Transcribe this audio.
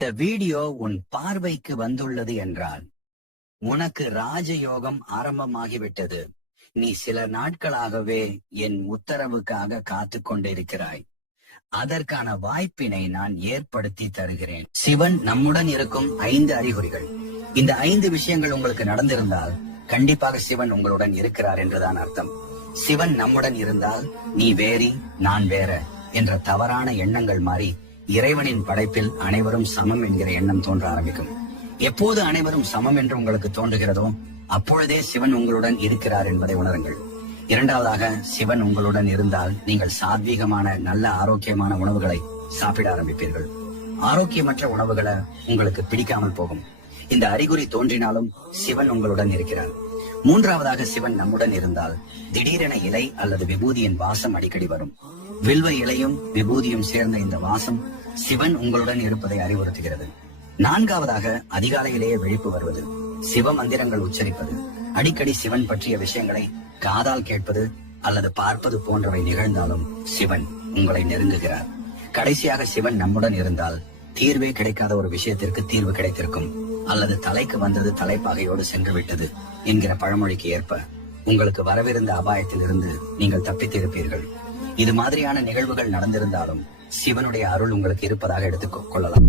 இந்த வீடியோ உன் பார்வைக்கு வந்துள்ளது என்றால் உனக்கு ராஜயோகம் ஆரம்பமாகிவிட்டது. நீ சில நாட்களாகவே என் உத்தரவுக்காக காத்து கொண்டிருக்கிறாய். அதற்கான வாய்ப்பினை நான் ஏற்படுத்தி தருகிறேன். சிவன் நம்முடன் இருக்கும் 5 அறிகுறிகள். இந்த 5 விஷயங்கள் உங்களுக்கு நடந்திருந்தால் கண்டிப்பாக சிவன் உங்களுடன் இருக்கிறார் என்றுதான் அர்த்தம். சிவன் நம்முடன் இருந்தால் நீ வேறி நான் வேற என்ற தவறான எண்ணங்கள் மாறி இறைவனின் படைப்பில் அனைவரும் சமம் என்கிற எண்ணம் தோன்ற ஆரம்பிக்கும். எப்போது அனைவரும் சமம் என்று உங்களுக்கு தோன்றுகிறதோ அப்பொழுதே சிவன் உங்களுடன் இருக்கிறார் என்பதை உணருங்கள். இரண்டாவதாக, சிவன் உங்களுடன் இருந்தால் நீங்கள் சாத்வீகமான நல்ல ஆரோக்கியமான உணவுகளை சாப்பிட ஆரம்பிப்பீர்கள். ஆரோக்கியமற்ற உணவுகளை உங்களுக்கு பிடிக்காமல் போகும். இந்த அறிகுறி தோன்றினாலும் சிவன் உங்களுடன் இருக்கிறார். மூன்றாவதாக, சிவன் நம்முடன் இருந்தால் திடீரென இலை அல்லது விபூதியின் வாசம் அடிக்கடி வரும். வில்வ இலையும் விபூதியும் சேர்ந்த இந்த வாசம் சிவன் உங்களுடன் இருப்பதை அறிவுறுத்துகிறது. நான்காவதாக, அதிகாலையிலேயே விழிப்பு வருவது, சிவ மந்திரங்கள் உச்சரிப்பது, அடிக்கடி சிவன் பற்றிய விஷயங்களை காதால் கேட்பது அல்லது பார்ப்பது போன்றவை நிகழ்ந்தாலும் சிவன் உங்களை நெருங்குகிறார். கடைசியாக, சிவன் நம்முடன் இருந்தால் தீர்வே கிடைக்காத ஒரு விஷயத்திற்கு தீர்வு கிடைத்திருக்கும், அல்லது தலைக்கு வந்தது தலைப்பாகையோடு சென்று விட்டது என்கிற பழமொழிக்கு ஏற்ப உங்களுக்கு வரவிருந்த அபாயத்தில் இருந்து நீங்கள் தப்பித்திருப்பீர்கள். இது மாதிரியான நிகழ்வுகள் நடந்திருந்தாலும் சிவனுடைய அருள் உங்களுக்கு இருப்பதாக எடுத்துக் கொள்ளலாம்.